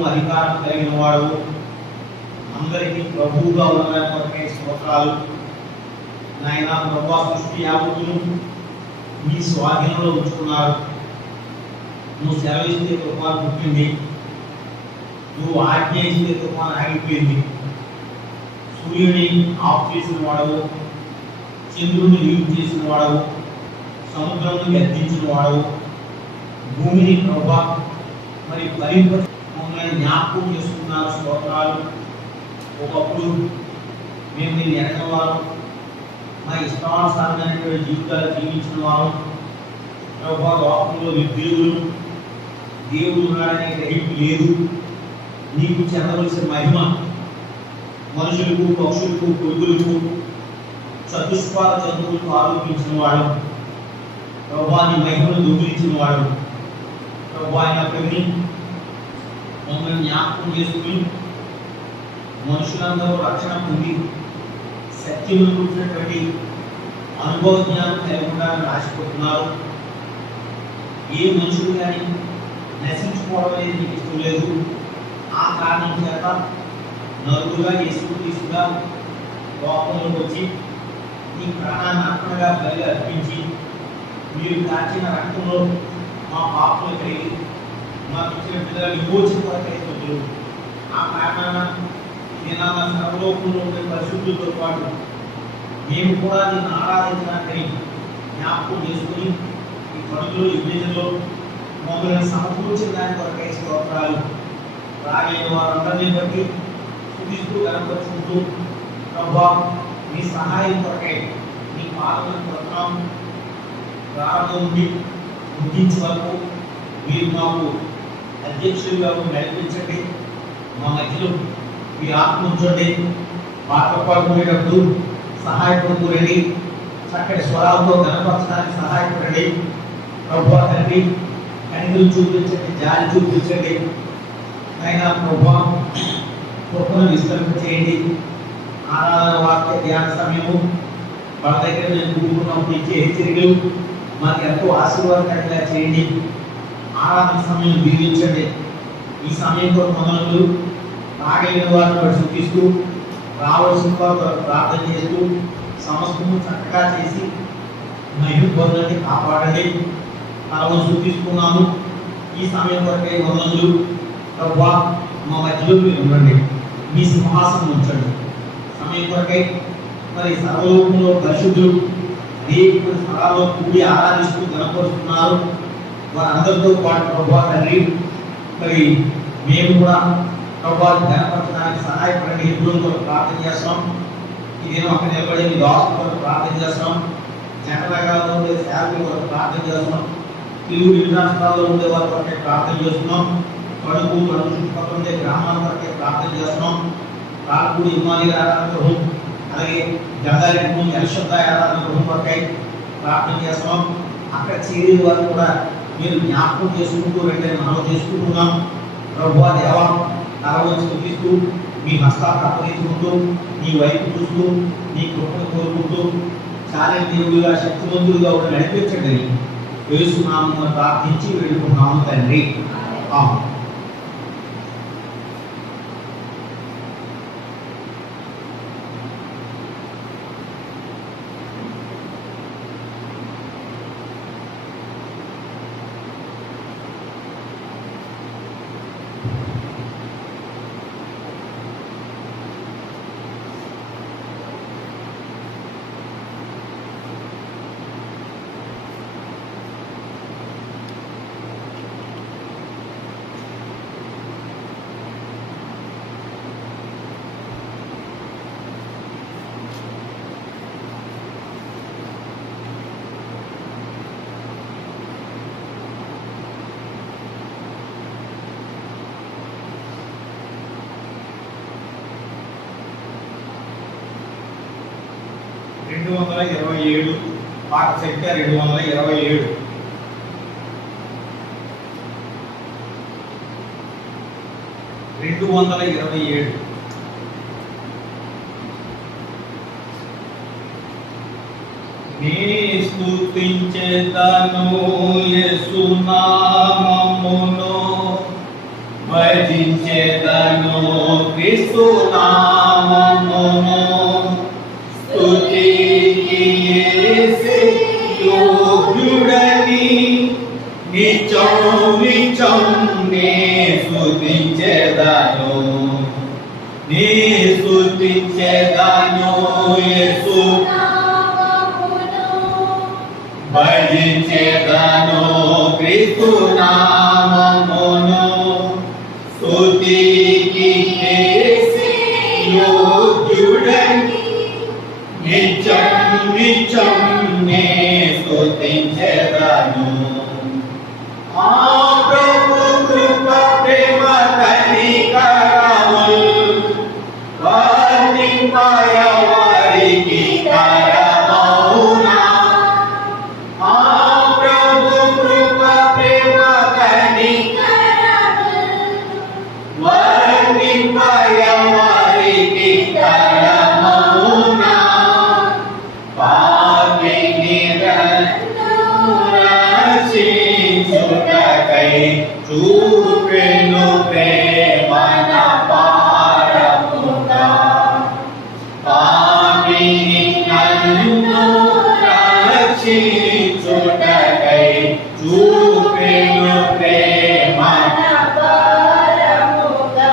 రాజ్యము అధికారం కలిగిన వాడు, అందరికీ ప్రభువుగా ఉన్న కొరకే స్తోత్రాలు. నాయనా ప్రభువా, సృష్టి యావత్తును నీ స్వాధీనంలో ఉంచుకున్నారు. నువ్వు సెలవిస్తే తుఫాను పుట్టింది, నువ్వు ఆజ్ఞ ఇస్తే తుఫాను ఆగిపోయింది. సూర్యుని ఆఫ్ చేసిన వాడవు, చంద్రుని లీవ్ చేసిన వాడవు, సముద్రం గద్దించిన వాడవు, భూమిని ప్రభా మరి మమ్మల్ని జ్ఞాపకం చేసుకున్నారు. స్తోత్రాలు. ఒకప్పుడు మేము నేను ఎరగిన వారు, మా ఇష్టానుసారమైనటువంటి జీవితాలు జీవించిన వారు. ప్రభా, లోకంలో విద్యులు దేవుడు ఉన్నాడనే గ్రహింపు లేదు. నీకు చెందవలసిన మహిమ మనుషులకు, పక్షులకు, పురుగులకు, చతుష్పాద జంతువులకు ఆరోపించిన వాడు. ప్రభా, నీ మహిమను దొంగిలించిన వాడు. ప్రభా, అయినప్పటికీ మమ్మల్ని జ్ఞాపకం చేసుకుని మనుషులందరూ రక్షణ పొంది సత్యమును కూర్చున్నటువంటి అనుభవ జ్ఞానం లేకుండా ఆశపడుతున్నారు. ఏ మనుషులు కానీ నశించుకోవడం అనేది నీకు ఇష్టం లేదు. ఆ కారణం చేత నలుగురుగా యేసుక్రీస్తుగా లోకంలోకి వచ్చి నీ ప్రాణాన్ని అర్పణగా బలి అర్పించి మీరు దాచిన రక్తంలో మా పాపలు కలిగి మాకు ఇచ్చిన బిడ్డల విమోచన కొరకైపోతుంది. ఆ కారణాన నేను సర్వలోకంలో ఉండే పరిశుద్ధులతో పాటు మేము కూడా నిన్ను ఆరాధించడానికి జ్ఞాపకం చేసుకుని ఈ పనులు ఈ విజయంలో మమ్మల్ని సమకూర్చిన దాని కొరకై స్తోత్రాలు. రాగైన వారందరినీ బట్టి స్తుతిస్తూ కనపరుచుకుంటూ ప్రభా నీ సహాయం కొరకై నీ పాలన కొరకం ప్రారంభం నుండి ముగించే వరకు మీరు మాకు అధ్యక్షులుగా నడిపించండి. మా మధ్యలో మీ ఆత్మ ఉంచండి. పాటలు పాడుకునేటప్పుడు సహాయపడుకోరండి. చక్కటి స్వరాలతో కనపరచడానికి సహాయపడండి. ప్రభువా తండ్రి, కనికలు చూపించండి, జాలి చూపించండి. అయినా ప్రభువా కృపను విస్తరింపచేయండి. ఆరాధన వాక్య ధ్యాన సమయము వాళ్ళ దగ్గర మేము కూడుకున్నప్పుడు ఇచ్చే హెచ్చరికలు మాకు ఎంతో ఆశీర్వాదకరంగా చేయండి. ఆరాధన సమయం దీవించండి. ఈ సమయం కొరకు మమ్మల్ని రాగలిగిన వారిని సూచిస్తూ రావాల్సిన వారు ప్రార్థన చేస్తూ సమస్తము చక్కగా చేసి మహిమ పొందండి, కాపాడండి. మనం సూచిస్తున్నాము. ఈ సమయం కొరకై వందనలు. ప్రభువా మా మధ్యలో మీరు ఉండండి, మీ సింహాసనం ఉంచండి. సమయం కొరకై మరి సర్వలోకంలో పరిశుద్ధులు అనేక స్థలాల్లో కూడి ఆరాధిస్తూ కనపరుస్తున్నారు. వారందరితో పాటు ప్రభువా తండ్రి మరి మేము కూడా ప్రభువా కనపరచడానికి సహాయపడండి. హిందువులతో ప్రార్థన చేస్తాం. ఇదేమో అక్కడ నిలబడి మీ దోషం కొరకు ప్రార్థన చేస్తాం. జనరగాల్లో ఉండే సేవకుల కొరకు ప్రార్థన చేస్తున్నాం. తెలుగు రాష్ట్రాల్లో ఉండే వారి కొరకే ప్రార్థన చేస్తున్నాం. కడుపు చుట్టుపక్కల ఉండే గ్రామాల కొరకే ప్రార్థన చేస్తున్నాం. కాల్పూడి హిమాలయ ఆరాధన గృహం, అలాగే గంగారెడ్డి ఎలశబ్ద ఆరాధన గృహం కొరకై ప్రార్థన చేస్తున్నాం. అక్కడ చేరే వారు కూడా మీరు జ్ఞాపకం చేసుకుంటూ వెంటనే మనం చేసుకుంటున్నాం. ప్రభువా దేవా నరవచ్చు చూపిస్తూ మీ హస్తాన్ని అప్పగించుకుంటూ నీ వైపు చూస్తూ నీ కృపను కోరుకుంటూ చాలా దేవుడుగా శక్తివంతులుగా ఉండి నడిపించండి. యేసు నామమున ప్రార్థించి వేడుకున్నాము తండ్రి. ఆమేన్. పాట సంఖ్య 227. నీ స్తుతించెదను యేసు నామమును భజించెదను స్తుతించెదను క్రీస్తు నామమును స్తుతికి యేసే యోగ్యుడని నిత్యం నిత్యం నే స్తుతించెదను యేసు భజించెదను క్రీస్తు నామమును స్తుతికి యేసే యోగ్యుడని నిత్యం నిత్యం నే స్తుతించెదను ఆ ప్రభు కృప ప్రేమ కనికరములు వర్ణింపయవారికి తరమౌనా ఆ ప్రభు కృప ప్రేమ కనికరములు వర్ణింపయవారికి తరమౌనా పాపిని రక్షించుటకై చూపెను ప్రేమన పారముగా పాపిని నన్ను రక్షించుటకై చూపెను ప్రేమన పారముగా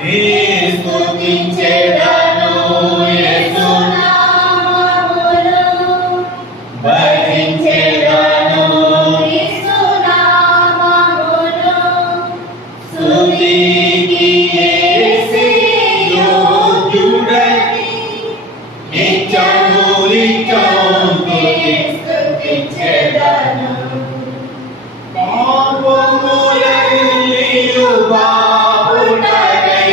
నే స్తుతించెదను యేసు నామమును భజించెదను క్రీస్తు నామమును స్తుతికి యేసే యోగ్యుడని నిత్యము నిత్యము స్తుతించెదను పాపములన్నీయు బాపుటకై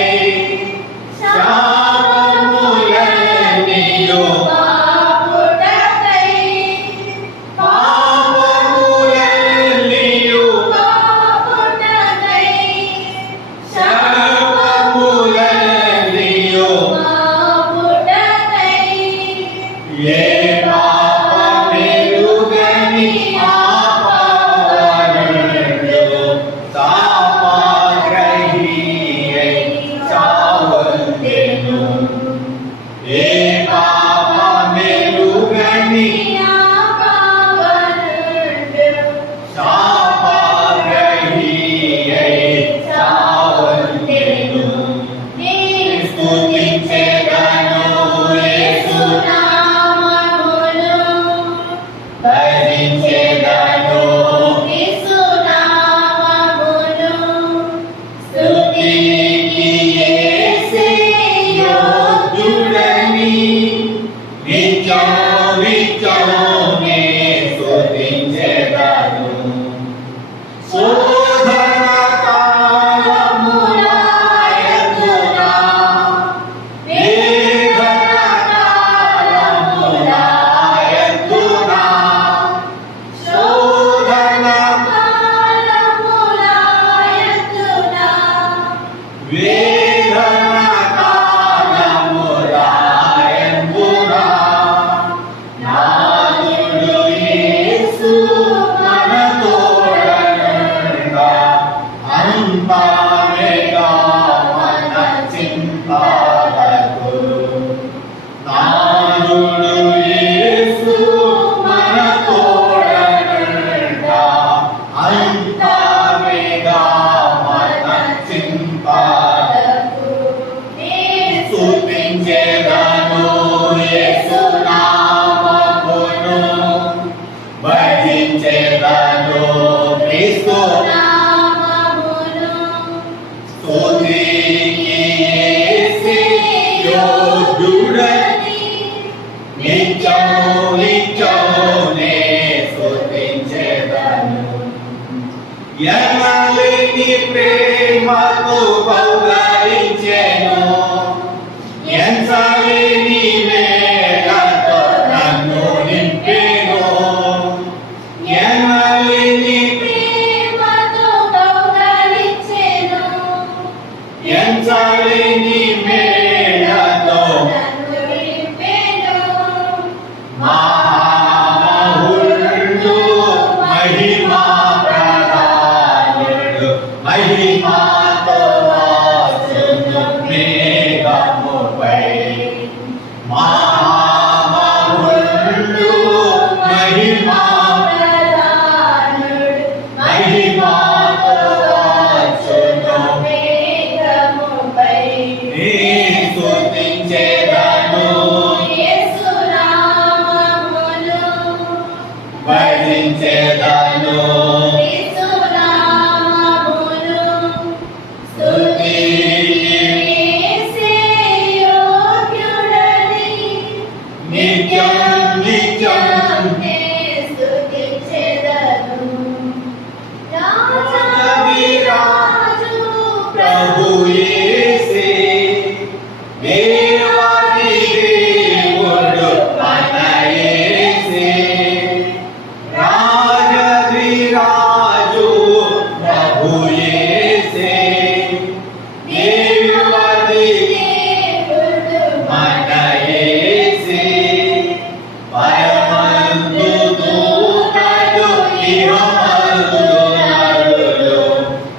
శాపములన్నీయు బాపుటకై పాపములన్నీయు బాపుటకై శాపములన్నీయు బాపుటకై ఏ పాపమెరుగని పాపవరుడు తాపగ్రహీయై చావెను ఏ పాపమెరుగని పాపవరుడు శాపగ్రహీయై చావెను స్తుతించెదను యేసు నామమును భజించెదను క్రీస్తు నామమును స్తుతికి యేసే యోగ్యుడని నిత్యం నిత్యం నే స్తుతించెదను శోధన కాలములయందున వేదన కాలములయందున శోధన కాలములయందున వేదన కాలములయందున నాదుడు యేసు మన తోడనుండా అంతమేగా మన చింతలకు నాదుడు యేసు మన తోడనుండా అంతమేగా మన చింతలకు స్తుతించెదను యేసు నామమును భజించెదను క్రీస్తు నామమును స్తుతికి యేసే యోగ్యుడని నిత్యము నిత్యము నే స్తుతించెదను ఎనలేని ప్రేమతో కౌగలించెను ఎంచలేని మేఘంతో నన్ను నింపెను ఎనలేని ప్రేమతో కౌగలించెను ఎంచలేని మేఘంతో నన్ను నింపెను మహామహుడు మహిమా ప్రధానుడు మహిమాతో యేసే దేవాది దేవుడు మన యేసే రాజు ప్రభు యేసే దేవాది దేవుడు మన యేసే పరమందు దూతలు ఇహమందు నరులు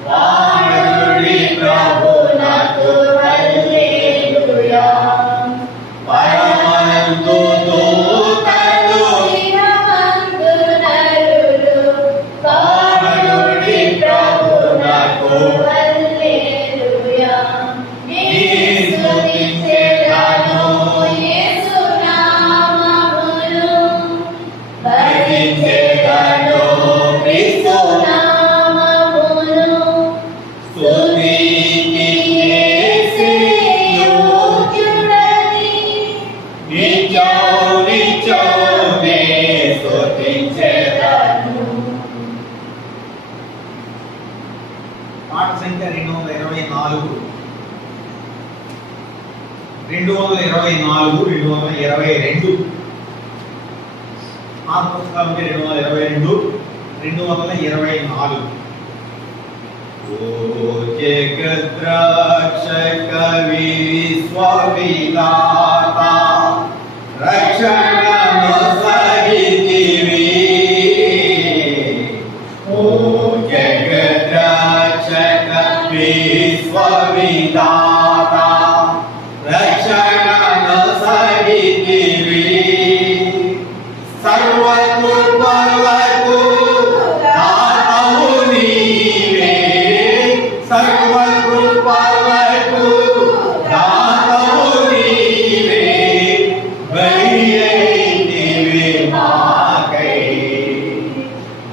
పాడుడి ప్రభునకు హల్లెలూయా పరమందు దూతలు ఇహమందు నరులు పాడుడి ప్రభునకు హల్లెలూయా స్తుతించెదను యేసు నామమును భజించెదను క్రీస్తు నామమును స్తుతికి యేసే యోగ్యుడని నిత్యమే స్తుతించెదను. పాట సంఖ్య 224 222 ఆ పుస్తకం 222 224 ఓ జగద్రక్షక విశ్వవిధాత రక్షణను సహితివి ఓ జగద్రక్షక విశ్వవిధాత రక్షణను సహితివి సర్వకృపలకు దాతవు నీవే సర్వకృపలకు దాతవు నీవే బలి అయితివి మాకై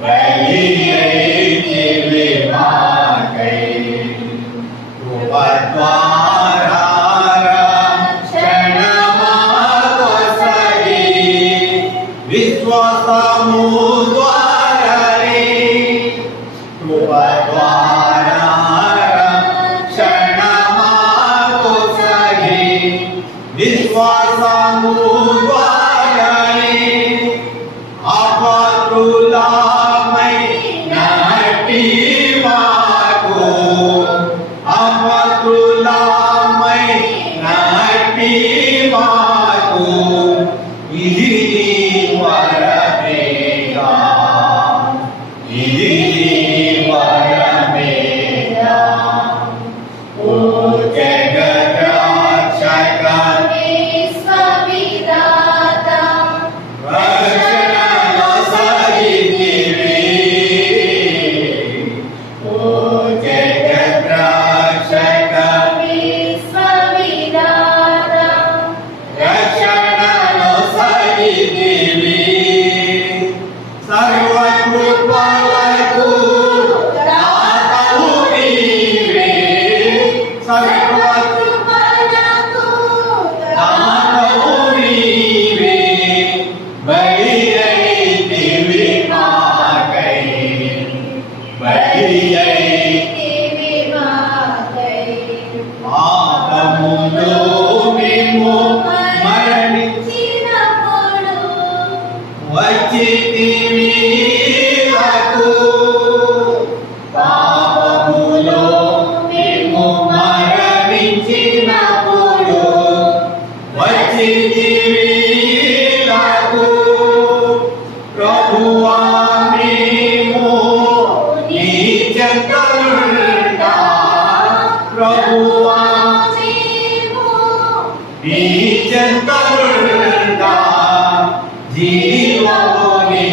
బలి అయితివి మాకై కృప ద్వారా విశ్వాసము ద్వారానే కృప ద్వారా క్షణమాకొసగి విశ్వాసము ద్వారానే అపత్రులమై నటి మాకు అపత్రులమై నటి మాకు ఇది వరమేగా ఇది వరమేగా ఓ జగద్రక్షక విశ్వవిధాత రక్షణను సహితివి ఓ జగద్రక్షక విశ్వవిధాత రక్షణను సహితివి సర్వకృపలకు దాతవు నీవే సర్వకృపలకు దాతవు నీవే బలి అయితివి మాకై బలి అయితివి మాకై పాపములో మేము మరణించినప్పుడు వచ్చితివి నాకు పాపములో మేము మరణించినప్పుడు వచ్చితివి నాకు ప్రభువా మేము నీ చెంతనుండా ప్రభువా మేము నీ చెంతనుండా జీవముని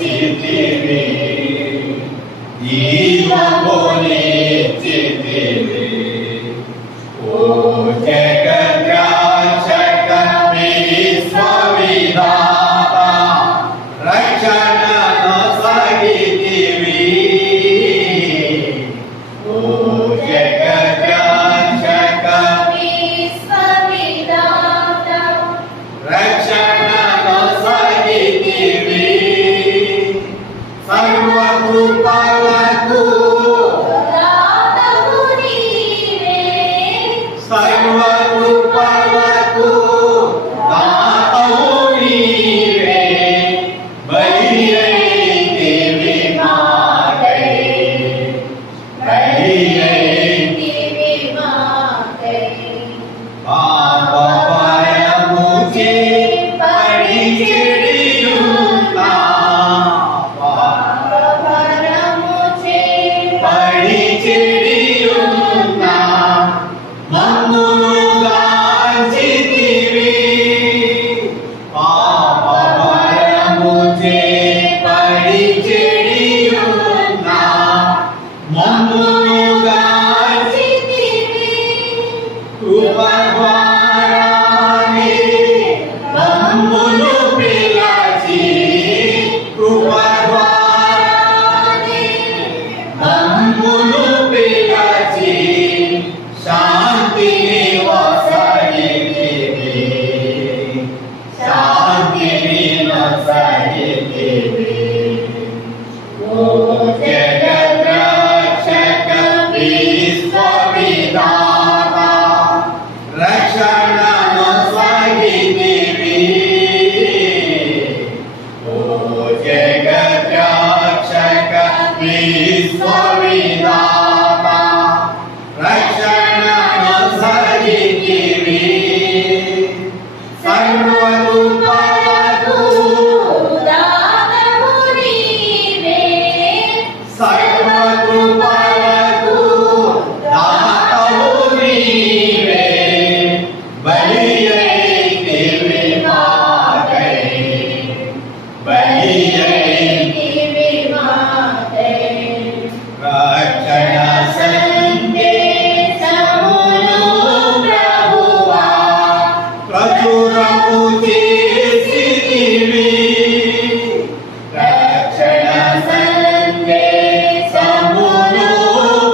చితివి జీవముని చితివి ఓ జగద్రక్షక విశ్వవిధాత రక్షణను సహితివి ఓ జగద్రక్షక విశ్వవిధాత రక్షణను సహితివి సర్వకృపలకు దాతవు నీవే, బలి అయితివి మాకై, బలి అయితివి మాకై. పాప భయముచే పడి చెడియున్నా, పాప భయముచే పడి చెడియున్నా, మమ్మును గాంచితివి. పాప భయముచే పడి చెడియున్నా, మమ్మును గాంచితివి. కృప ద్వారానే మమ్మును పిలచి, కృప ద్వారానే మమ్మును పిలచి, శాంతిని వసగితివి, శాంతిని వసగితివి. ఓ జగద్రక్షక విశ్వవిధాత, రక్షణను సగితివి. ఓ జగద్రక్షక విశ్వవిధాత, రక్షణను సగితివి. సర్వకృపలకు దాతవు నీవే, సర్వకృపలకు దాతవు నీవే, బలి అయితివి మాకై, బలి అయితివి మాకై. రక్షణ సందేశమును ప్రభువా ప్రచురము చేసితివి. రక్షణ సందేశమును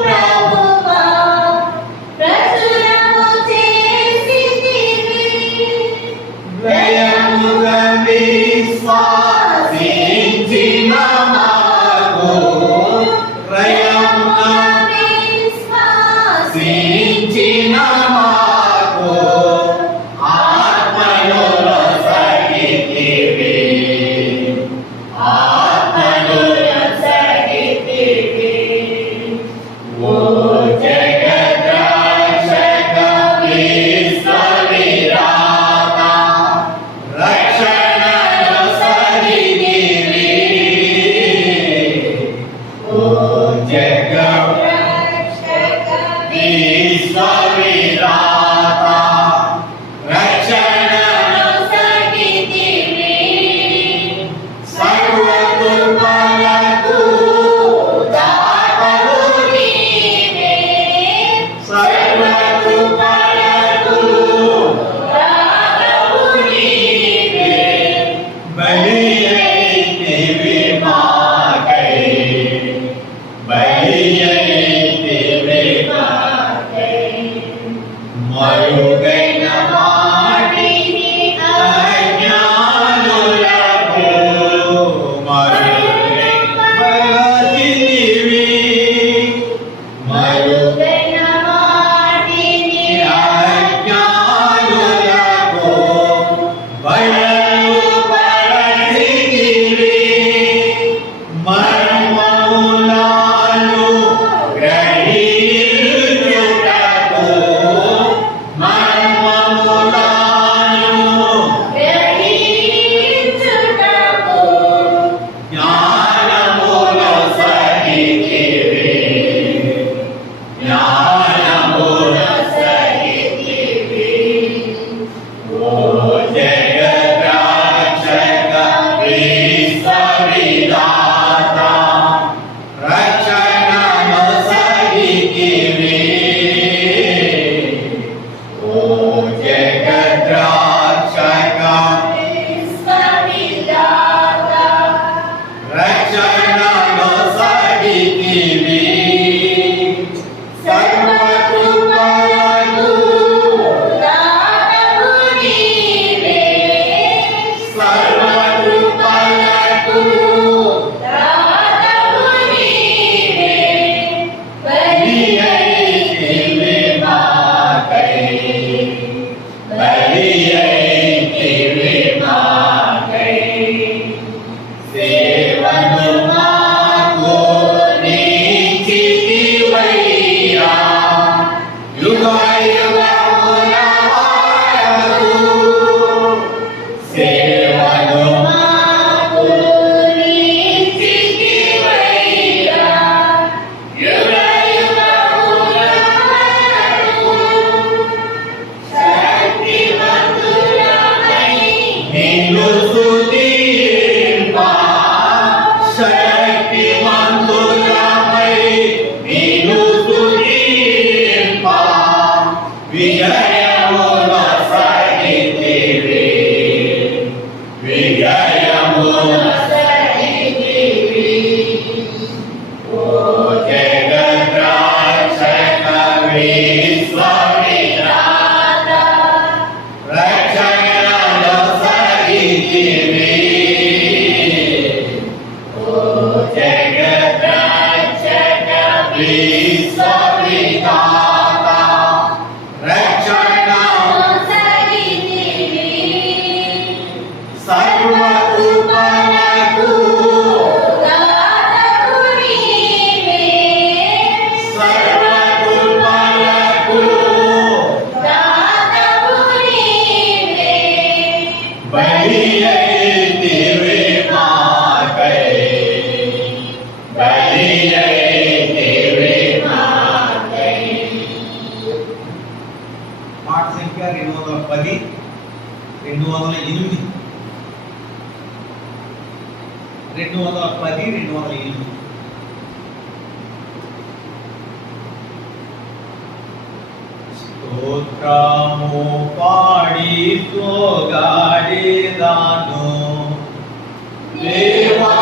ప్రభువా ప్రచురము చేసితివి. దయముగా విశ్వాసించిన మాకు, దయముగా విశ్వాసించిన మాకు, ఆత్మను సగితివి, ఆత్మను సగితివి. ఓ జగద్రక్షక విశ్వవిధాత, రక్షణను సగితివి. ఓ రక్షక విశ్వవిధాత, రక్షణను సగితివి. సర్వకృపలకు దాతవు నీవే, సర్వకృపలకు దాతవు నీవే. బలి అయితివి మాకై, బలి అయితివి మాకై. మరుగైన మాటిని అజ్ఞానులకు మరుగైనవి, మరుగైన మాటిని విజయముల సహితివి విజయముల ఓ జగద్రక్షక విశ్వవిధాత రక్షణల సహితివి ఓ జగద్రక్షక విశ్వవిధాత రక్షణ సర్వకృపలకు సర్వకృపలకు బలి అయితివి మాకై బలి అయితివి మాకై. పాట సంఖ్య 210 208 210 208. స్తోత్రము పాడి సోగాడేదాను దేవా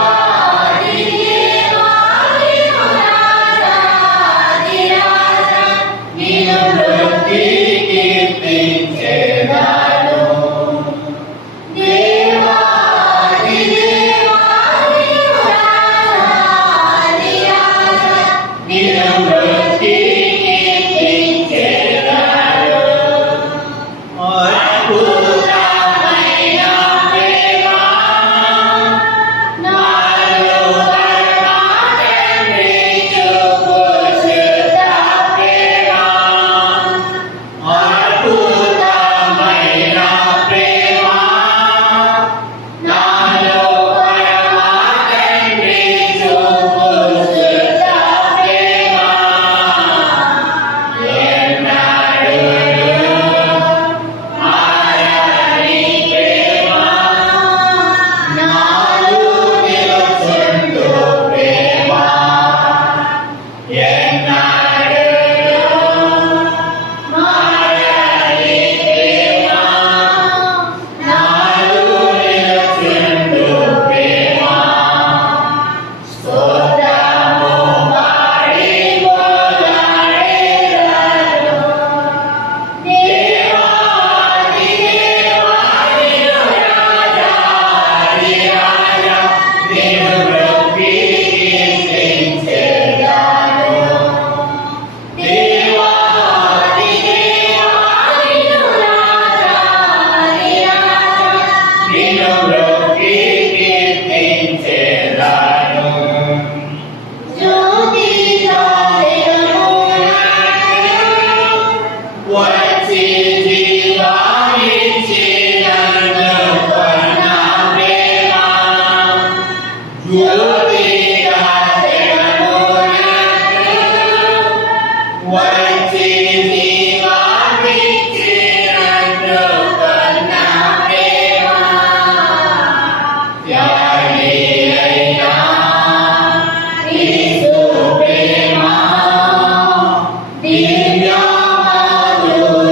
Dios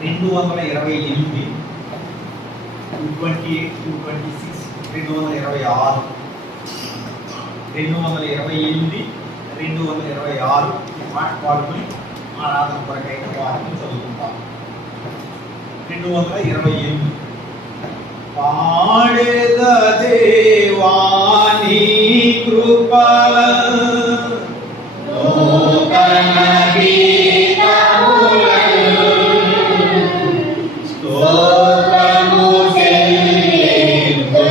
228, 228, 226, 226, 228, 226 మాట పాడుకుని ఆరాధన కొరకైన వాటిని చదువుకుంటాం. 228 పాడేద దేవాని కృపల నూతన గీతములను స్తోత్రము చెల్లింతును.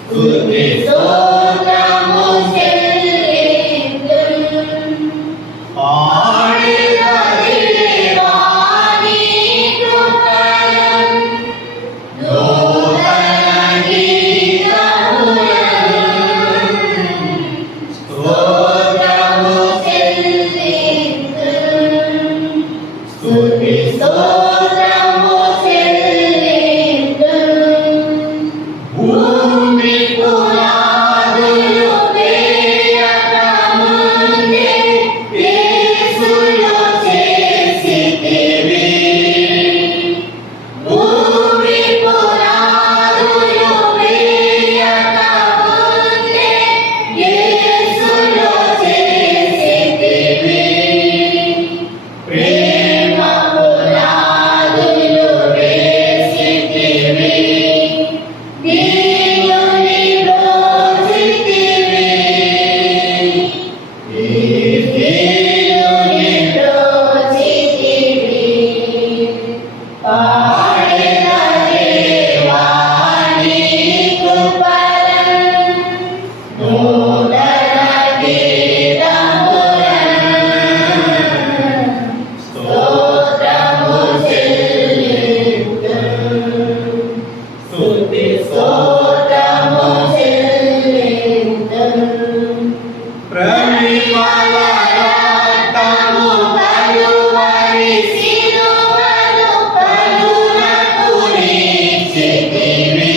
స్తుతి స్తోత్రము చెల్లింతును. పాడేద దేవాని కృపలను నూతన గీతములను స్తోత్రము చెల్లింతును. స్తుతి స్తోత్రము చెల్లింతును. భూమి పునాదులు వేయకముందే యేసులో చేసితివి. భూమి పునాదులు వేయకముందే యేసులో చేసితివి. ప్రేమ పునాదులు వేసితివి. దీనుని బ్రోచితివి. దీనుని బ్రోచితివి. పాడెద దేవాని కృపలను నూతన గీతములను స్తోత్రము చెల్లింతును. స్తుతి స్తోత్రము చెల్లింతును. ప్రమిమల రక్తము కలువరి శిలువను పలులకు నీచితివి.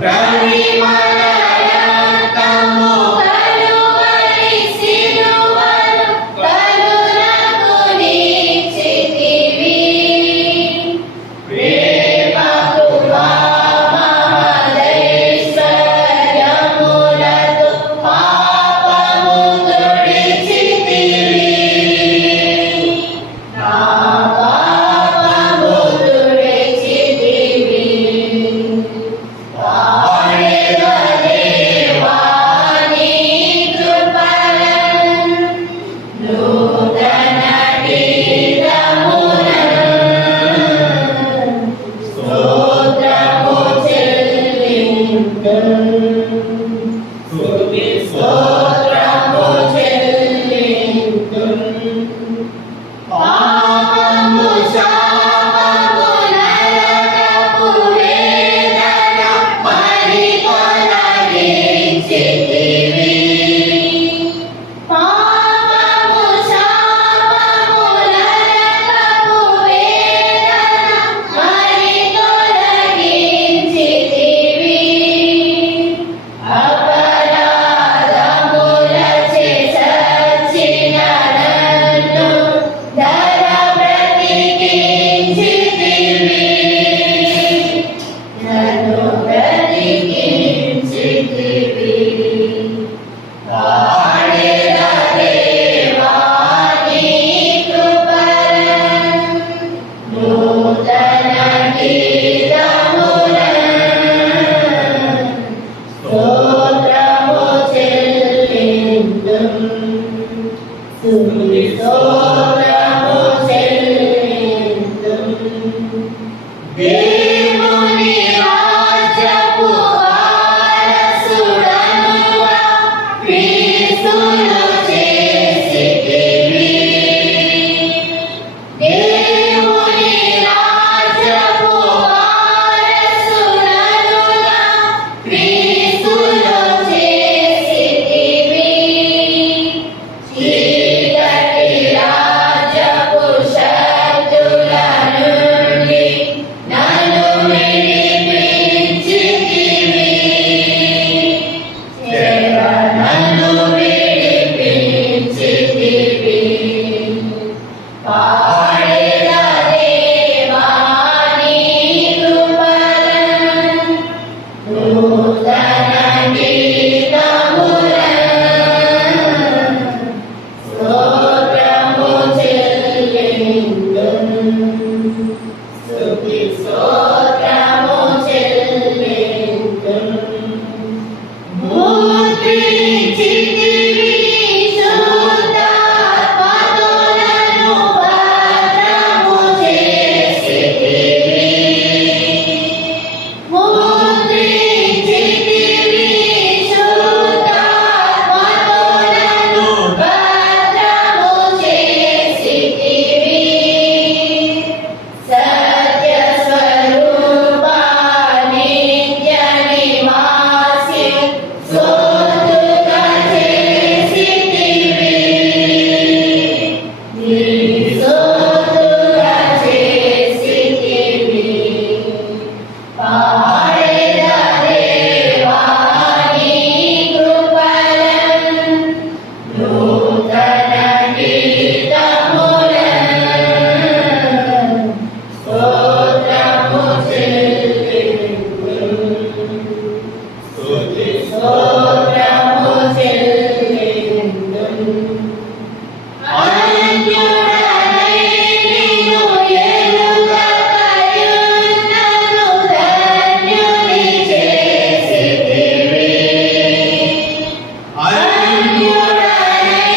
ప్రమిమల రక్తము కలువరి శిలువను పలులకు నీచితివి. ప్రేమ కృపా మహదైశ్వర్యములతో పాపము తుడిచితివి. నా పాపము తుడిచితివి. పాడెద దేవాని కృపలను నూతన గీతములను స్తోత్రము చెల్లింతును. స్తుతి స్తోత్రము చెల్లింతును. పాపము శాపము నరకపు వేదన మరి తొలగించితివి. పాపము శాపము నరకపు వేదన మరి తొలగించితివి. అపరాధములచే చచ్చిన నన్ను ధర బ్రతికించితివి. నన్ను బ్రతికించితివి. పాడెద దేవాని కృపలను నూతన గీతములను స్తోత్రము చెల్లింతును. స్తుతి స్తోత్రము చెల్లింతును. దేవుని రాజ్యపు వారసుడనుగా క్రీస్తును చేసితివి. దేవుని రాజ్యపు వారసుడనుగా క్రీస్తును చేసితివి. చీకటి రాజ్యపు శక్తుల నుండి నన్ను విడిపించితివి. నన్ను విడిపించితివి. స్తోత్రము చెల్లింతును. ముద్రించితివి శుద్ధాత్మతోనను భద్రము చేసితివి. ముద్రించితివి శుద్ధాత్మతోనను భద్రము చేసితివి. సత్య స్వరూపా నిత్య నివాసి సోతుగా చేసితివి. నీ సోతుగా చేసితివి. పాడెదా దేవా నీ కృపలను, నూతన గీతములను. స్తోత్రము చెల్లింతును. స్తోత్రము చెల్లింతును. అన్యుడనై నిన్ను ఎరుగకయున్నను ధన్యుని చేసితివి. అన్యుడనై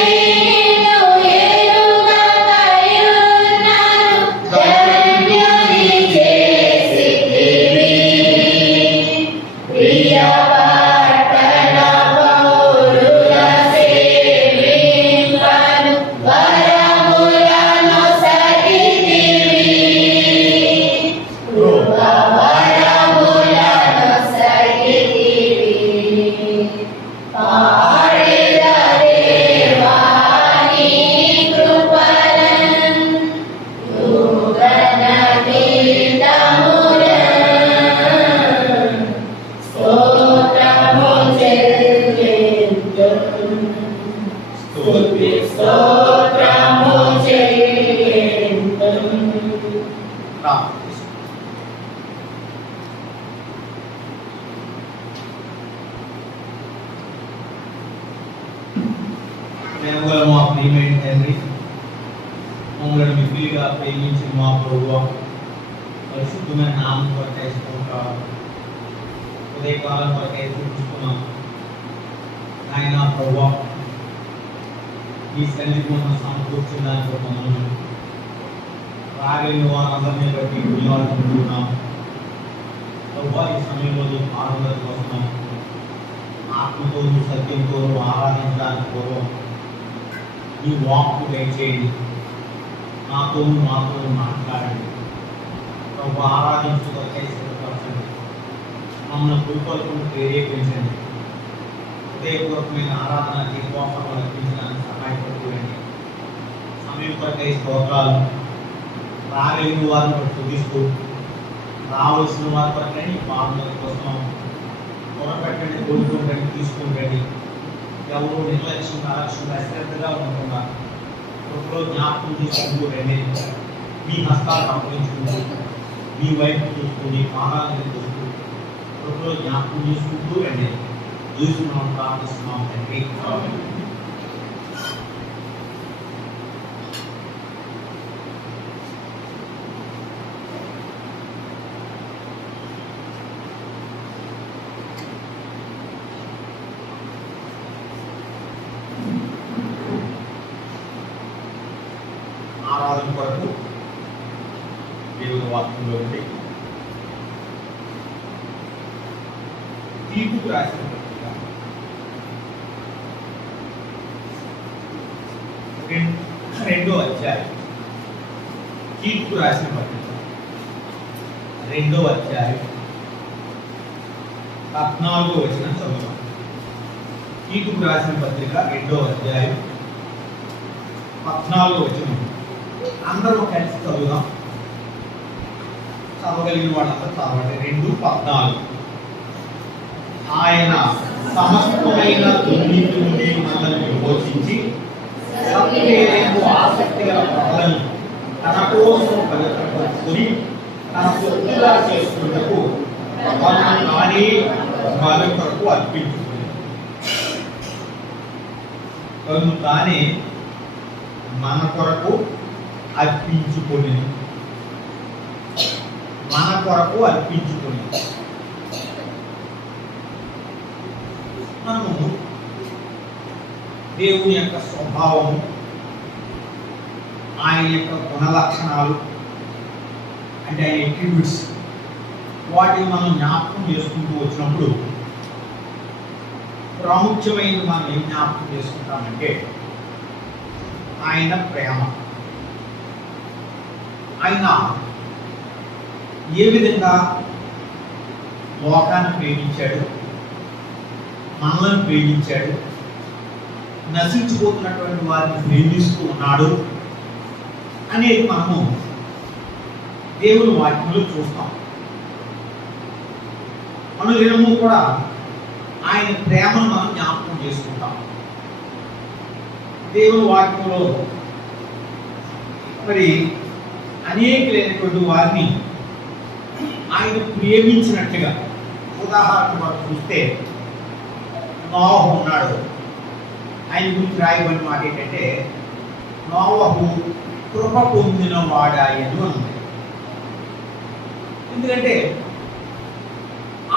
నిన్ను ఎరుగకయున్నను ధన్యుని చేసితివి. ప్రియపట్టణ పౌరుల సేవింపను వరములను సగితివి. కృపవరములను సగితివి. పాడెదా దేవా నీ కృపలను, నూతన గీతములను. స్తోత్రము చెల్లింతును. స్తోత్రము చెల్లింతును. మేము కూడా మా ప్రియమైన తండ్రి, మమ్మల్ని మిక్కిలిగా ప్రేమించిన మా ప్రభువా, పరిశుద్ధమైన నామం కొట్టేసుకుంటాం, ఉదయకాలం కొట్టేసుకుంటున్నాం. ఆయన ప్రభువా, ఈ సన్నిధికి మనం సమకూర్చడానికి మమ్మల్ని రాగలిగిన వారందరినీ బట్టి వినియోగించుకుంటున్నాం. ప్రభువా, ఈ సమయంలో ఆనందం కోసం ఆత్మతోనూ సత్యంతోనూ ఆరాధించడానికి పూర్వం ఈ వాక్కు దయచేయండి, నాతోనూ మాతోనూ మాట్లాడండి. ప్రభు ఆరాధించుకొరకై సిద్ధపరచండి, మమ్మల్ని గురుకొరకు ప్రేరేపించండి. హృదయపూర్వకమైన ఆరాధన విశ్వాసం అర్పించడానికి సహాయపడుతుంది. సమయం కొరకై స్తోత్రాలు. రాగలిగిన వారిని బట్టి స్తుతిస్తూ, రావాల్సిన వారి కొరకై ఈ పాలన కోసం కొనపెట్టండి, కోరుకుంటండి, తీసుకుంటండి. ఎవరు నిర్లక్ష్యంగా అలక్ష్యంగా అశ్రద్ధగా ఉండకుండా ఒకలో జ్ఞాపకం తీసుకుంటూ రండి. మీ హస్తాలను అప్పగించుకుంటూ, మీ వైపు చూస్తూ, మీ పాదాలను చూస్తూ ఒకలో జ్ఞాపకం చేసుకుంటూ రండి. చూస్తున్నాం, ప్రార్థిస్తున్నాం తండ్రి. ఆరాధన కొరకు దేవుని వాక్యంలో నుండి తీర్పుకు రాసిన పత్రిక 2వ అధ్యాయం. తీర్పుకు రాసిన పత్రిక 2వ అధ్యాయం 14వ వచనం చదువుతాం. తీర్పుకు రాసిన పత్రిక 2వ అధ్యాయం 14వ వచనం. అందరూ కలిసి చదువుదాం. చదవగలిగిన వాళ్ళందరూ చదవండి. 2:14. ఆయన సమస్తమైన దుర్నీతి నుండి మనల్ని విమోచించి సత్యవేదము ఆసక్తి గల ప్రజలను తన కోసం పవిత్రపరుచుకొని తన సొత్తుగా చేసుకున్నకు తనను తానే భాగం కొరకు అర్పించుకుంది. తను తానే మన కొరకు అర్పించుకొని మన కొరకు అర్పించుకొని మనము దేవుని యొక్క స్వభావము, ఆయన యొక్క గుణలక్షణాలు అంటే ఆయన అట్రిబ్యూట్స్, వాటిని మనం జ్ఞాపకం చేసుకుంటూ వచ్చినప్పుడు ప్రాముఖ్యమైనది మనం ఏం జ్ఞాపకం చేసుకుంటామంటే ఆయన ప్రేమ. ఆయన ఏ విధంగా లోకాన్ని ప్రేమించాడు, మనల్ని ప్రేమించాడు, నశించిపోతున్నటువంటి వారిని ప్రేమిస్తూ ఉన్నాడు అనేది మనము దేవుని వాక్యంలో చూస్తాం. అనుదినము కూడా ఆయన ప్రేమను మనం జ్ఞాపకం చేసుకుంటాం. దేవుని వాక్యంలో మరి అనేకమైనటువంటి వారిని ఆయన ప్రేమించినట్టుగా, ఉదాహరణ మనం చూస్తే నోవహు ఉన్నాడు. ఆయన గురించి రాయబడిన మాట ఏంటంటే నోవహు కృప పొందిన వాడాయను ఉంది. ఎందుకంటే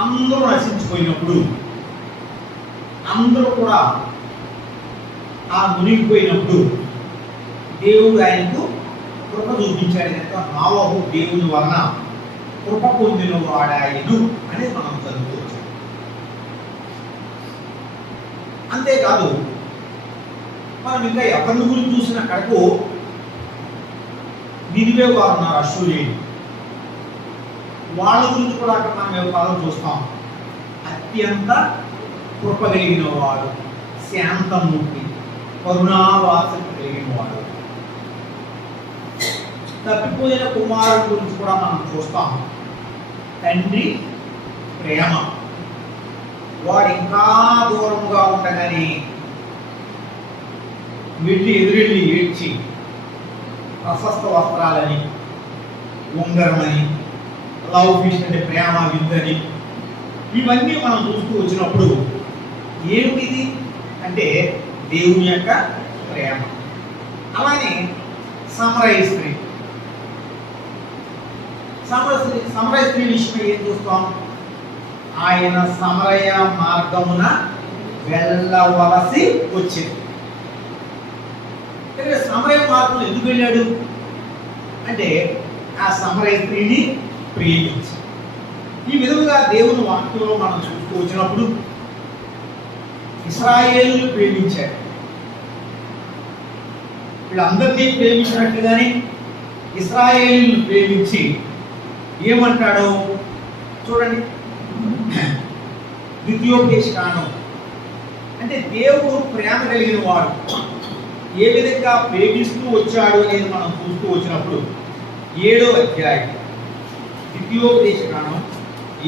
అందరూ నశించిపోయినప్పుడు, అందరూ కూడా ఆ మునిగిపోయినప్పుడు దేవుడు ఆయనకు కృప చూపించాడు కనుక నోవహు దేవుని వలన కృప పొందిన వాడాయను అనేది మనం చదువుకోవచ్చు. అంతేకాదు మనం ఇంకా ఎవరిని గురించి చూసిన కడకు నినివే వారు ఉన్నారు, అశ్షూరీయులు. వాళ్ళ గురించి కూడా అక్కడ మనం పదం చూస్తాం. అత్యంత కృప కలిగిన వాడు, శాంతమూర్తి, కరుణావాసన కలిగిన వాడు. తప్పిపోయిన కుమారుడు గురించి కూడా మనం చూస్తాం. తండ్రి ప్రేమ, వాడు ఇంకా దూరంగా ఉండగానే ఎదురెళ్ళి ఏడ్చి ప్రశస్త వస్త్రాలని, ఉంగరమని, లవ్ ఫిష్ అంటే ప్రేమ విందని, ఇవన్నీ మనం చూస్తూ వచ్చినప్పుడు ఏమిటిది అంటే దేవుని యొక్క ప్రేమ. అలానే సమరయ స్త్రీ విషయం ఏం చూస్తాం? ఆయన సమరయ మార్గమున వెళ్ళవలసి వచ్చింది. సమరయ మార్గంలో ఎందుకు వెళ్ళాడు అంటే ఆ సమరయ స్త్రీని ప్రేమించి. ఈ విధంగా దేవుని వాక్యంలో మనం చూస్తూ వచ్చినప్పుడు ఇశ్రాయేలును ప్రేమించాడు. వీళ్ళందరినీ ప్రేమించినట్లుగానే ఇశ్రాయేలును ప్రేమించి ఏమంటాడో చూడండి. ద్వితీయోపదేశకాండం అంటే దేవుడు ప్రేమ కలిగిన వాడు ఏ విధంగా ప్రేమిస్తూ వచ్చాడు అనేది మనం చూస్తూ వచ్చినప్పుడు 7వ అధ్యాయం, ద్వితీయోపదేశకాండం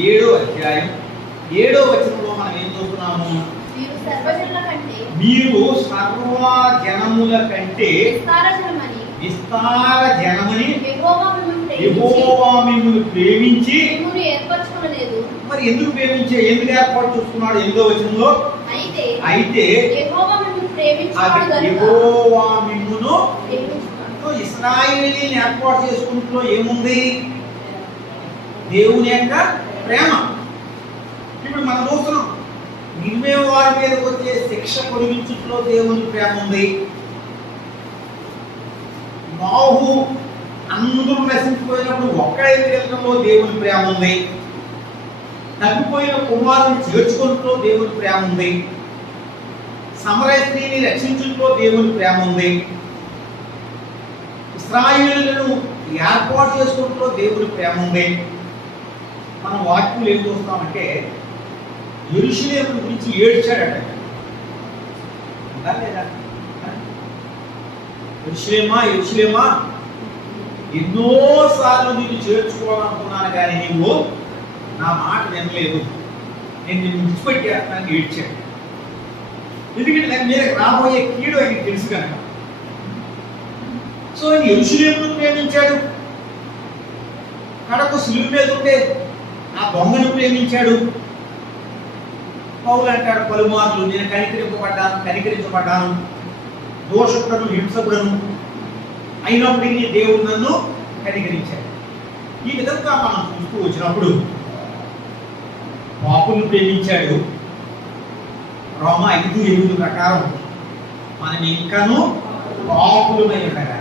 7వ అధ్యాయం 7వ వచనంలో మనం ఏం చూస్తున్నాము? మీరు సర్వ జనముల కంటే విస్తార జనమని యెహోవా మిమ్మును ప్రేమించి. మరి ఎందుకు ప్రేమించే, ఎందుకు ఏర్పాటు చూసుకున్నాడు? 8వ వచనంలో అయితే యెహోవా మిమ్మును ఇశ్రాయేలీని ఏర్పాటు చేసుకుంటూ ఏముంది? దేవుని యొక్క ప్రేమ. ఇప్పుడు మనం చూస్తున్నాం నినివే వారి మీదకి వచ్చే శిక్ష పొడిగించుట్లో దేవుని ప్రేమ ఉంది. నోవహు అందరూ నశించిపోయినప్పుడు ఒక్కడే వెళ్ళడంలో దేవుని ప్రేమ ఉంది. తప్పిపోయిన కుమారుని చేర్చుకుంటూ దేవుని ప్రేమ ఉంది. సమరయ స్త్రీని రక్షించుటలో దేవుని ప్రేమ ఉంది. ఇశ్రాయేలులను ఏర్పాటు చేసుకుంటూ దేవుని ప్రేమ ఉంది. మనం వాక్యం ఏం చూస్తామంటే యెరూషలేము గురించి ఏడ్చాడట. లేదా యెరూషలేమా ఎన్నోసార్లు నేను చేర్చుకోవాలనుకున్నాను కానీ నీవు నా మాట వినలేదు, నేను నిన్ను విడిచిపెట్టేస్తాను ఏడ్చాడు. ఎందుకంటే దాని మీద రాబోయే కీడు ఆయనకి తెలుసు కనుక. సో ఆయన యెరూషలేమును ప్రేమించాడు. కడకు శిలువ మీద ఉంటే ఆ దొంగను ప్రేమించాడు. పౌలు అంటాడు పలుమార్లు, నేను కనికరించబడ్డాను, దోషకుడను, హింసకుడను అయినప్పటికీ దేవుడు నన్ను కనికరించాడు. ఈ విధంగా మనం చూస్తూ వచ్చినప్పుడు పాపులను ప్రేమించాడు. రోమా 5:8 ప్రకారం మనం ఇంకనూ పాపులమై ఉండగా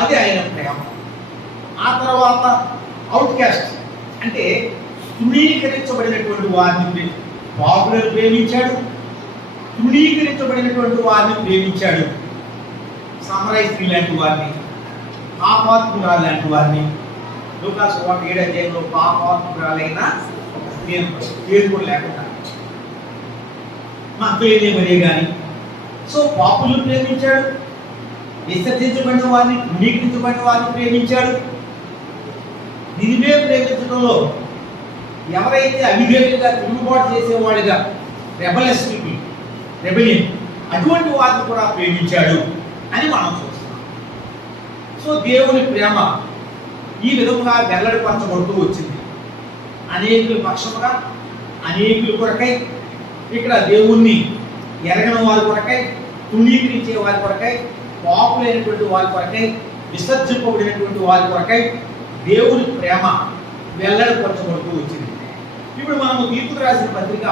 అది ఆయన ప్రేమ. ఆ తర్వాత అవుట్ క్యాస్ట్ అంటే తృణీకరించబడినటువంటి వారిని పాపులను ప్రేమించాడు, తృణీకరించబడినటువంటి వారిని ప్రేమించాడు. సమరయ స్త్రీ లాంటి వారిని, పాపాత్మురాలు లాంటి వారిని. లూకాసు 7:7 పాపాత్మురాలైన పేరు కూడా లేకుండా మా పేరే మరే కానీ. సో పాపులను ప్రేమించాడు, విసర్జించబడిన వారిని, తృణీకరించబడిన వారిని ప్రేమించాడు. నినివే ప్రేమించడంలో ఎవరైతే అవిధేయులుగా తిరుగుబాటు చేసేవాడుగా రెబెలియన్ అటువంటి వారిని కూడా ప్రేమించాడు అని మనం చూస్తున్నాం. సో దేవుని ప్రేమ ఈ విధంగా వెల్లడిపరచబడుతూ వచ్చింది. అనేకుల పక్షముగా, అనేకుల కొరకై, ఇక్కడ దేవుణ్ణి ఎరగని వారి కొరకై, తృణీకరించే వారి కొరకై, పాపులైనటువంటి వారి కొరకై, విసర్జింపబడినటువంటి వారి కొరకై దేవుని ప్రేమ వెల్లడిపరచబడుతూ వచ్చింది. ఇప్పుడు మనము తీర్పుకు రాసిన పత్రిక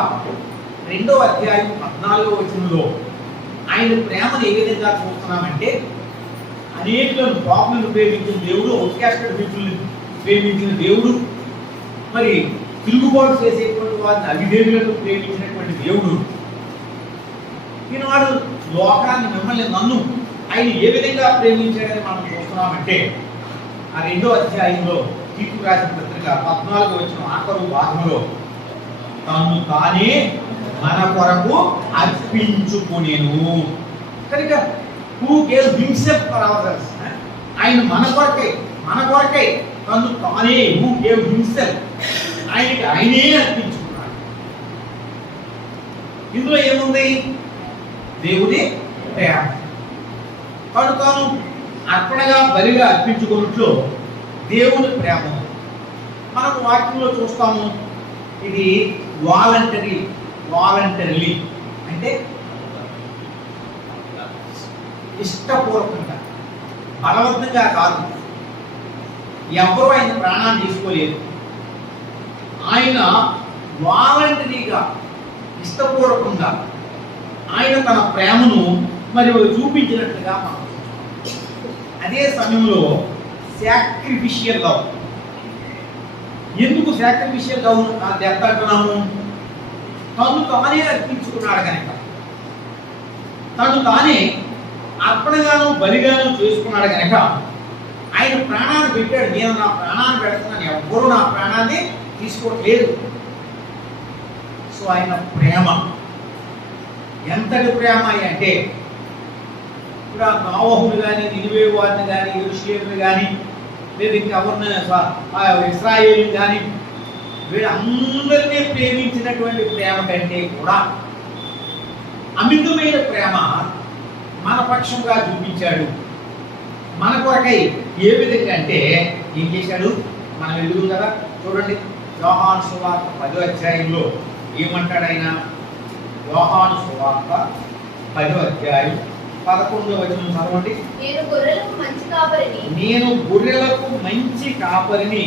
2వ అధ్యాయం 14వ వచనంలో ఆయన ప్రేమను ఏ విధంగా చూస్తున్నామంటే, అనేకులను పాపులను ప్రేమించిన దేవుడు, అవుట్కాస్టెడ్ పీపుల్ని ప్రేమించిన దేవుడు, మరి తిరుగుబాటు చేసేటువంటి వారిని అవిధేయులను ప్రేమించినటువంటి దేవుడు. ఈనాడు లోకాన్ని, మిమ్మల్ని, నన్ను ఆయన ఏ విధంగా ప్రేమించాడని మనం చూస్తున్నామంటే, ఆ 2వ అధ్యాయంలో తీర్పుకు రాసిన పత్రిక 14వ వచనం ఆఖరు భాగంలో తను తానే మన కొరకు అర్పించుకొనెను. కనుక who gave himself for hours, ఆయన మన కొరకై తను తానే, హూ గేవ్ హిమ్సెల్ఫ్, ఆయనే అర్పించుకున్నాడు. ఇందులో ఏముంది? దేవుని ప్రేమ. తాను అర్పణగా బలిగా అర్పించుకున్నట్లు దేవుని ప్రేమ మనకు వాక్యంలో చూస్తాము. ఇది వాలంటరీ అంటే ఇష్టపూర్వకంగా, బలవంతంగా కాదు. ఎవరు ఆయన ప్రాణాన్ని తీసుకోలేదు. ఆయన వాలంటరీగా, ఇష్టపూర్వకంగా ఆయన తన ప్రేమను మరి చూపించినట్లుగా మనం. అదే సమయంలో సాక్రిఫిషియల్ లవ్. ఎందుకు సాక్రిఫిషియల్ లవ్ అంటున్నాము? తను తానే అర్పించుకున్నాడు కనుక, తను తానే అర్పణగాను బలిగాను చేసుకున్నాడు కనుక ఆయన ప్రాణాన్ని పెట్టాడు. నేను నా ప్రాణాన్ని పెడుతున్నాను, ఎవ్వరూ నా ప్రాణాన్ని తీసుకోవట్లేదు. సో ఆయన ప్రేమ ఎంతటి ప్రేమ అంటే, ఇప్పుడు ఆ నోవహుని కానీ, నినివే వారిని కానీ, యెరూషలేముని కానీ, లేదు ఇంకెవరిని, ఇశ్రాయేలుని కానీ, వీళ్ళందరినీ ప్రేమించినటువంటి ప్రేమ కంటే కూడా అమితమైన ప్రేమ మన పక్షంగా చూపించాడు. మన కొరకై ఏ విధంగా అంటే ఏం చేశాడు? మనం ఎదుగు కదా, చూడండి యోహాను సువార్త 10వ అధ్యాయంలో ఏమంటాడు ఆయన? యోహాను సువార్త 10వ అధ్యాయం 11వ వచనం చదవండి. నేను గొర్రెలకు మంచి కాపరిని,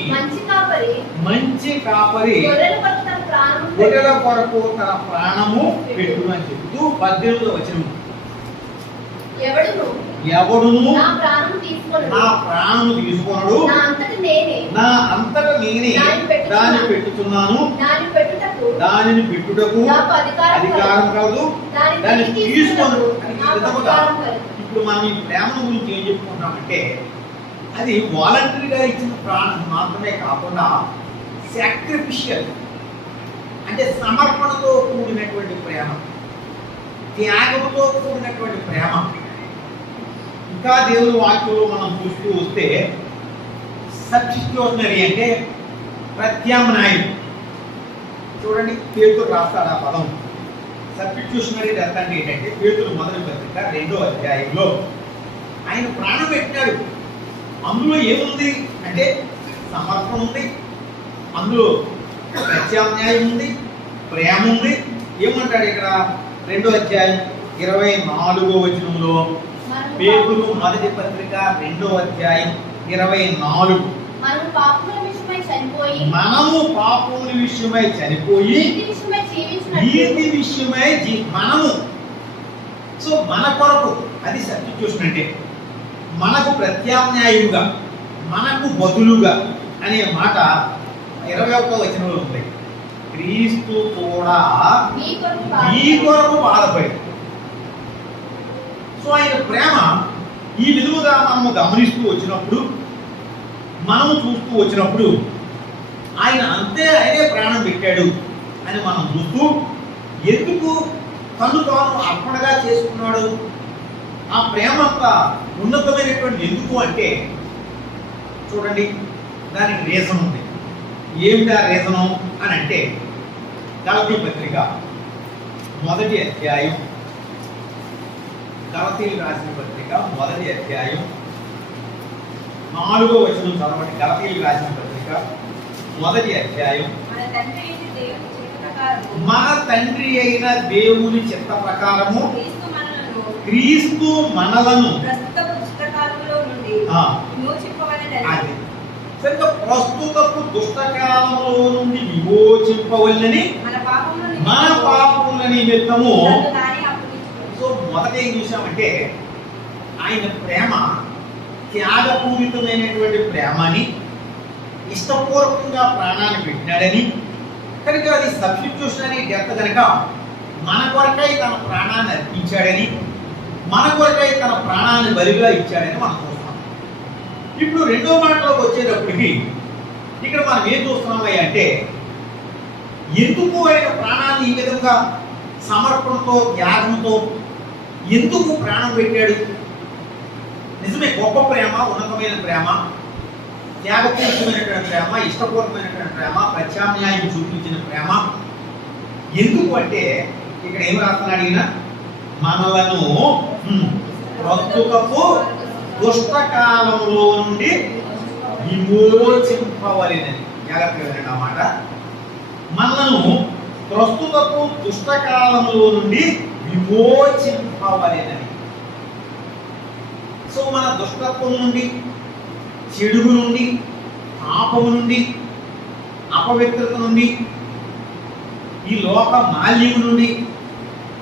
మంచి కాపరి గొర్రెల కొరకు తన ప్రాణము పెట్టును అని చెప్తూ 18వ వచనం, ఎవడును నా ప్రాణము తీసుకొనడు, నా అంతట నేనే దాన్ని పెట్టుతున్నాను, దానిని పెట్టుటకు అధికారం కాదు, దాన్ని తీసుకొను అని విధముగా. ఇప్పుడు మనం ఈ ప్రేమ గురించి ఏం చెప్పుకుంటామంటే, అది వాలంటరీగా ఇచ్చిన ప్రాణం మాత్రమే కాకుండా సాక్రిఫిషియల్ అంటే సమర్పణతో కూడినటువంటి ప్రేమ, త్యాగంతో కూడినటువంటి ప్రేమ. ఇంకా దేవుని వాక్యంలో మనం చూస్తూ వస్తే సబ్స్టిట్యూషనరీ అంటే ప్రత్యామ్నాయం. చూడండి, పేతురు రాస్తాడు ఆ పదం. సబ్స్టిట్యూషనరీ అర్థం ఏంటంటే, పేతురు మొదటి పత్రిక 2వ అధ్యాయంలో ఆయన ప్రాణం పెట్టాడు. అందులో ఏముంది అంటే సమర్పణ ఉంది, అందులో ప్రత్యామ్నాయం ఉంది, ప్రేమ ఉంది. ఏమంటాడు ఇక్కడ 2వ అధ్యాయం 24వ వచనంలో, పేతురు మొదటి పత్రిక 2వ అధ్యాయం 24, పాపముల విషయమై చనిపోయి మనము పాపముల విషయమై చనిపోయి నీతి విషయమై జీవించినట్లు నీతి విషయమై మనము. సో మన కొరకు అది సబ్స్టిట్యూషన్ అంటే మనకు ప్రత్యామ్నాయుగా, మనకు బదులుగా అనే మాట 21వ వచనంలో ఉంది. క్రీస్తు కూడా నీ ఈ కొరకు బాధపడి. సో ఆయన ప్రేమ ఈ విధముగా మనము గమనిస్తూ వచ్చినప్పుడు, మనము చూస్తూ వచ్చినప్పుడు ఆయన ఆయనే ప్రాణం పెట్టాడు అని మనం చూస్తూ, ఎందుకు తను తాను అర్పణగా చేసుకున్నాడు, ఆ ప్రేమ అంత ఉన్నతమైనటువంటి ఎందుకు అంటే చూడండి, దానికి రీజన్ ఉంది. ఏమిటి ఆ రీజను అని అంటే గలతీ పత్రిక 1వ అధ్యాయం, గలతీయులకు రాసిన పత్రిక 1వ అధ్యాయం 4వ వచనం చదవండి. గలతీయులకు రాసిన పత్రిక 1వ అధ్యాయం. మన తండ్రి అయిన దేవుని చిత్త ప్రకారము క్రీస్తు మనలను అది సరిగ్గా ప్రస్తుతపు దుష్టకాలంలో నుండి విమోచింపవలనని మన పాపముల నిమిత్తము. సో మొదట ఏం చూసామంటే ఆయన ప్రేమ త్యాగపూరితమైనటువంటి ప్రేమని, ఇష్టపూర్వకంగా ప్రాణాన్ని పెట్టినాడని, కనుక అది సబ్స్టిట్యూషనరీ డెత్ కనుక మన కొరకై తన ప్రాణాన్ని అర్పించాడని, మన కొరకై తన ప్రాణాన్ని బలిగా ఇచ్చాడని మనం చూస్తున్నాం. ఇప్పుడు రెండో మాటలోకి వచ్చేటప్పటికి ఇక్కడ మనం ఏం చూస్తున్నామయ్య అంటే, ఎందుకు ఆయన ప్రాణాన్ని ఈ విధంగా సమర్పణతో, త్యాగంతో ఎందుకు ప్రాణం పెట్టాడు? నిజమే, గొప్ప ప్రేమ, ఉన్నతమైన ప్రేమ, త్యాగపూరితమైనటువంటి ప్రేమ, ఇష్టపూర్వకమైనటువంటి ప్రేమ, ప్రత్యామ్నాయం చూపించిన ప్రేమ. ఎందుకు అంటే ఇక్కడ ఏం రాస్తున్నాడు ఈయన? మనలను ప్రస్తుతపు దుష్టకాలంలో నుండి విమోచింపవలెనని. జాగ్రత్తగా వినండి ఆ మాట. మనలను ప్రస్తుతపు దుష్టకాలంలో నుండి విమోచింపవలెనని. సో మన దుష్టత్వం నుండి, చెడుగు నుండి, పాపము నుండి, అపవిత్రత నుండి, ఈ లోక మాల్యము నుండి,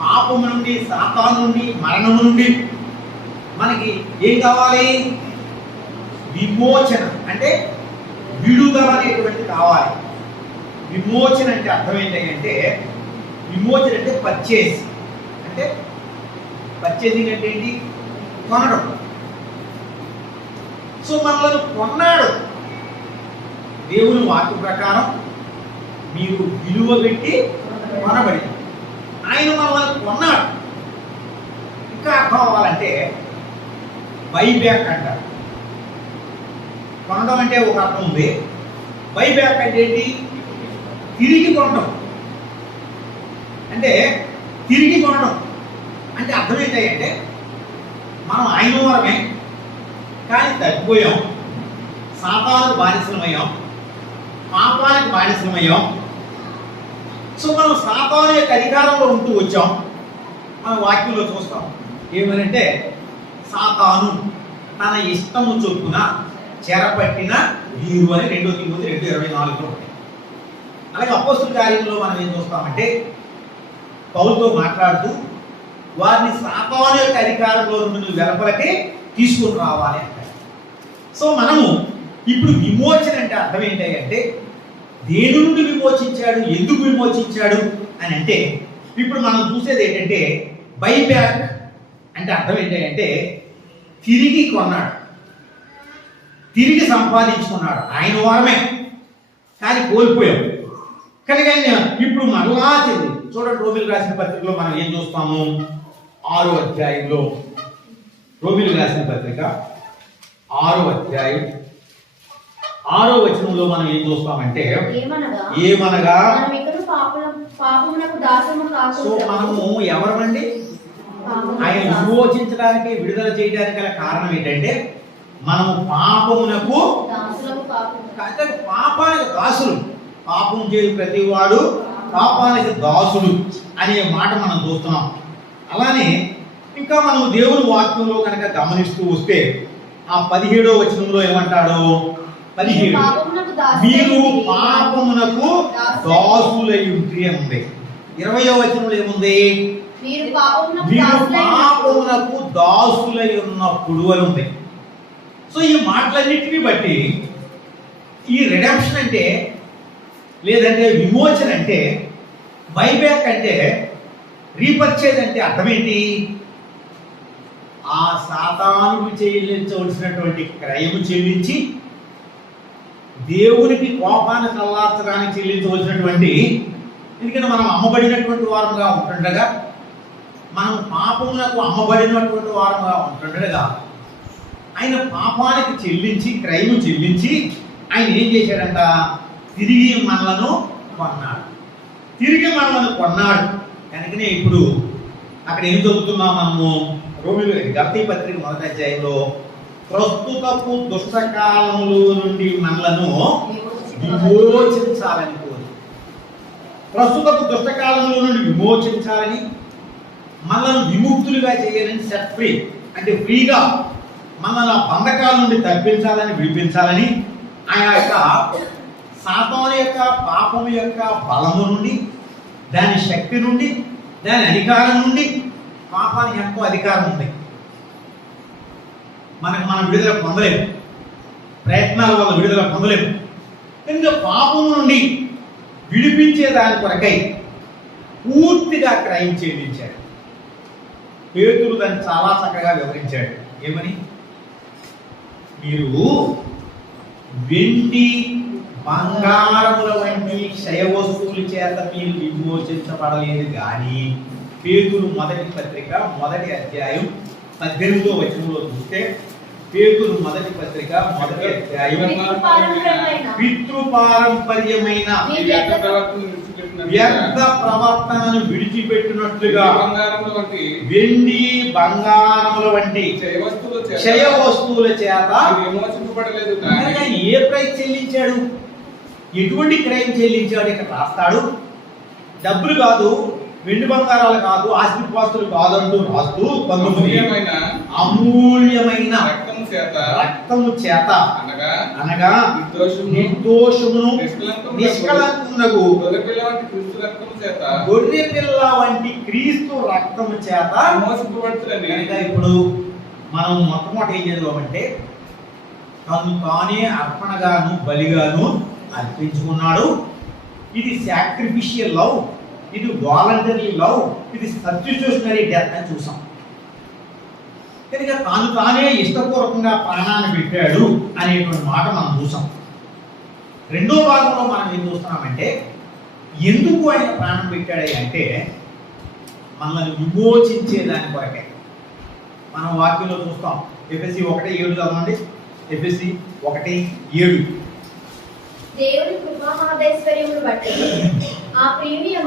పాపము నుండి, సాతాను నుండి, మరణము నుండి మనకి ఏం కావాలి? విమోచన అంటే విడుదల అనేటువంటి కావాలి. విమోచన అంటే అర్థం ఏంటంటే, విమోచన అంటే పర్చేజ్. అంటే పర్చేజింగ్ అంటే ఏంటి? కొనడం. సో మనల్ని కొన్నాడు దేవుని వాక్య ప్రకారం. మీరు విలువ పెట్టి కొనబడి ఆయన మనల్ని కొన్నాడు. ఇంకా అర్థం అవ్వాలంటే బైబ్యాక్ అంటారు. కొనడం అంటే ఒక అర్థం ఉంది, బైబ్యాక్ అంటే ఏంటి? తిరిగి కొనడం. అంటే తిరిగి కొనడం అంటే అర్థం ఏంటంటే, మనం ఆయన వారమే కానీ తగ్గిపోయాం, సాతానుకు బానిసలమయ్యాం, పాపానికి బానిసలమయ్యాం. సో మనం సాతాను యొక్క అధికారంలో ఉంటూ వచ్చాం. మన వాక్యంలో చూస్తాం ఏమనంటే, సాతాను తన ఇష్టము చొప్పున చెరపట్టిన వీరు అని 2 తిమోతి 2:24లో ఉంది. అలాగే అపోస్తలుల కార్యంలో మనం ఏం చూస్తామంటే, పౌలుతో మాట్లాడుతూ వారిని సాతాను యొక్క అధికారంలో నుండి వెలుపలకి తీసుకుని రావాలి అంటారు. సో మనము ఇప్పుడు విమోచన అంటే అర్థం ఏంటంటే, దేని నుండి విమోచించాడు, ఎందుకు విమోచించాడు అని అంటే, ఇప్పుడు మనం చూసేది ఏంటంటే బైబ్యాక్ అంటే అర్థం ఏంటంటే తిరిగి కొన్నాడు, తిరిగి సంపాదించుకున్నాడు. ఆయన వారమే కానీ కోల్పోయాం కనుక ఆయన ఇప్పుడు మరలా చూడండి. రోమిలకు రాసిన పత్రికలో మనం ఏం చూస్తాము? 6వ అధ్యాయంలో, రోమిలకు రాసిన పత్రిక 6వ అధ్యాయం 6వ వచనంలో మనం ఏం చూస్తామంటే, ఏమనగా సో మనము ఎవరమండి? ఆయన విమోచించడానికి, విడుదల చేయడానికి గల కారణం ఏంటంటే, మనము పాపమునకు, పాపానికి దాసులు. పాపం చేయు ప్రతి వాడు పాపానికి దాసుడు అనే మాట మనం చూస్తున్నాం. అలానే ఇంకా మనం దేవుని వాక్యంలో కనుక గమనిస్తూ వస్తే, ఆ 17వ వచనంలో ఏమంటాడు? 17 మీరు పాపమునకు దాసులై ఉంటే ఉంది. 20వ వచనంలో ఏముంది? మీరు పాపమునకు దాసులై ఉన్నప్పుడు అని ఉంది. సో ఈ మాటలన్నిటిని బట్టి ఈ రిడెంప్షన్ అంటే, లేదంటే విమోచన అంటే, బైబ్యాక్ అంటే, రీపర్చేజ్ అంటే అర్థం ఏంటి? ఆ సాతానుకు చెల్లించవలసినటువంటి క్రయము చెల్లించి దేవునికి కోపాన్ని చల్లార్చడానికి చెల్లించవలసినటువంటి, ఎందుకంటే మనం అమ్మబడినటువంటి వారంగా ఉంటుండగా, మనం పాపములకు అమ్మబడినటువంటి వారంగా ఉంటుండగా, ఆయన పాపానికి చెల్లించి క్రయము చెల్లించి ఆయన ఏం చేశాడంట? తిరిగి మనలను కొన్నాడు. తిరిగి మనలను కొన్నాడు కనుకనే ఇప్పుడు అక్కడ ఏం చదువుతున్నాం మనము? గలతీ పత్రిక 1వ అధ్యాయంలో ప్రస్తుతపు దుష్టకాలముల నుండి మనలను విమోచించాలని కోరి, ప్రస్తుతపు దుష్టకాలముల నుండి విమోచించాలని, మనలను విముక్తులుగా చేయాలని, సెట్ ఫ్రీ అంటే ఫ్రీగా మనల్ని బంధకాల నుండి తప్పించాలని, విడిపించాలని, ఆయన యొక్క సాతాను యొక్క పాపం యొక్క బలము నుండి, దాని శక్తి నుండి, దాని అధికారం నుండి, పాపానికి ఎంతో అధికారం ఉంది. మనం విడుదల పొందలేము, ప్రయత్నాల వల్ల విడుదల పొందలేము. కనుక పాపం నుండి విడిపించే దాని కొరకై పూర్తిగా క్రయం చెల్లించాడు. పేతురు దాన్ని చాలా చక్కగా వివరించాడు. ఏమని? మీరు వెండి బంగారముల వంటి క్షయ వస్తువుల చేత మీరు విమోచించబడలేదు కానీ, పేతురు మొదటి పత్రిక 1వ అధ్యాయం 18వ వచనంలో చూస్తే, పేతురు మొదటి పత్రిక 1వ అధ్యాయం పితృపారంపర్యమైన వ్యర్థ ప్రవర్తనను విడిచిపెట్టినట్లుగా వెండి బంగారముల వంటి క్షయ వస్తువుల చేత విమోచింపబడలేదు. ఏ ప్రైస్ చెల్లించాడు? ఎటువంటి క్రయం చెల్లించాడు? ఇక్కడ రాస్తాడు. డబ్బులు కాదు, వెండి బంగారాలు కాదు, ఆస్తిపాస్తులు కాదంటూ రాస్తూ 19 అమూల్యమైన రక్తము చేత అనగా నిర్దోషమును నిష్కళంకమునగు గొర్రె పిల్ల వంటి క్రీస్తు రక్తము చేత విమోచింపబడుతుంది. ఇప్పుడు మనం మొట్టమొదటి ఏం చదివామంటే, తను తానే అర్పణగాను బలిగాను అర్పించుకున్నాడు. ఇది సాక్రిఫిషియల్ లవ్, ఇది వాలంటరీ లవ్, ఇది సబ్స్టిట్యూషనరీ డెత్ అని చూసాం. కనుక తాను తానే ఇష్టపూర్వకంగా ప్రాణాన్ని పెట్టాడు అనేటువంటి మాట మనం చూసాం. రెండో భాగంలో మనం ఏం చూస్తున్నామంటే, ఎందుకు ఆయన ప్రాణం పెట్టాడు అంటే మనల్ని విమోచించే దాని కొరకే. మనం వాక్యంలో చూస్తాం. ఎఫెసీ 1:7 చదవండి. ఎఫెసీ 1:7 దేవుని కృపా మహదైశ్వర్యమును బట్టి ఆ ప్రీమియం